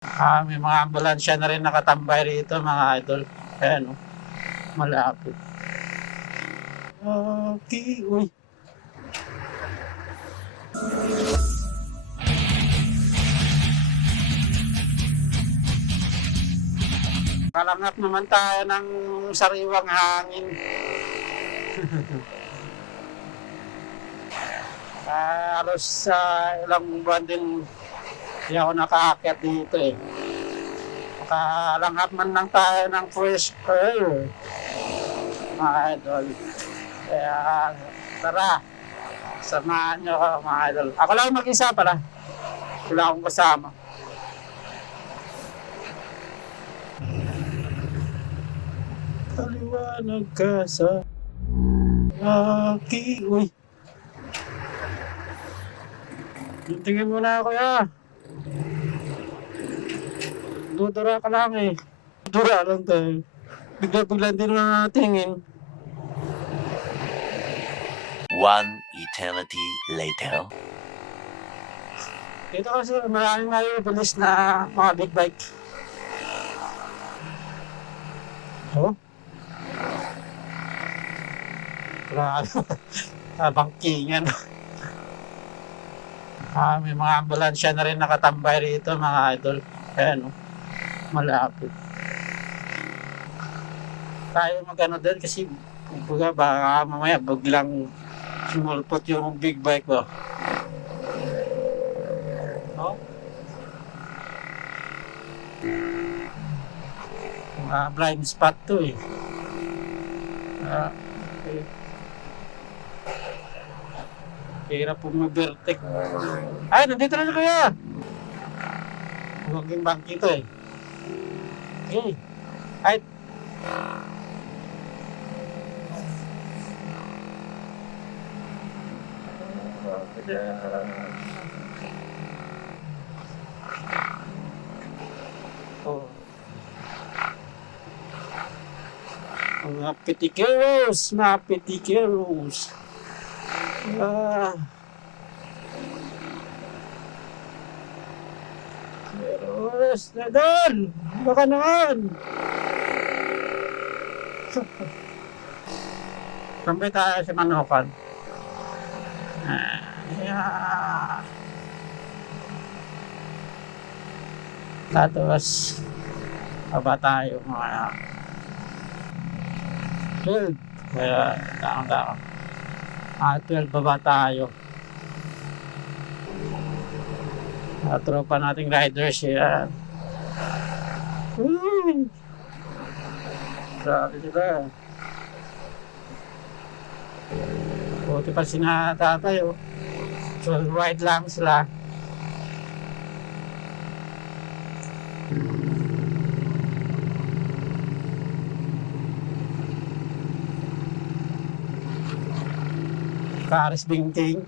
May mga ambulansya na rin nakatambay rito mga idol. Ayan o, malapit. Okay, uy. Kalangat naman tayo ng sariwang hangin. Halos ilang buwan din hindi ako nakaakyat dito eh. Makalanghap man lang tayo ng fresh air, mga idol. Kaya tara, samahan nyo ako mga idol. Ako lang mag-isa pala. Wala akong kasama. Paliwanag ka sa aking... Uy! Tingin mo na ako ya. Dudura ka lang eh. Dudura lang tayo. Bigla-bigla din na tingin. One eternity later. Dito kasi maraming bilis na mga big bike. Oh? Grabe. Bangkingan. May mga ambulansya na rin nakatambay rito mga idol. Ayan o, malapit. Tayo magano din kasi baka mamaya biglang sumulpot yung big bike ko. Oh? Blind spot to eh. Okay. Hirap po mag-vertic. Ay, nandito na kaya. Maging bangki to eh. Okay. Ay. Oh. Mga pitikeros, mga pitikeros. Pero na doon! Baka naman! Sambay tayo sa Manokan. Yeah. Tapos baba tayo mga 12. Kaya takang 12 baba tayo. Tropa nating riders yan. Uy! Grabe sila. Buti pa sinatatay oh. So wide lang sila. Karis Bingting.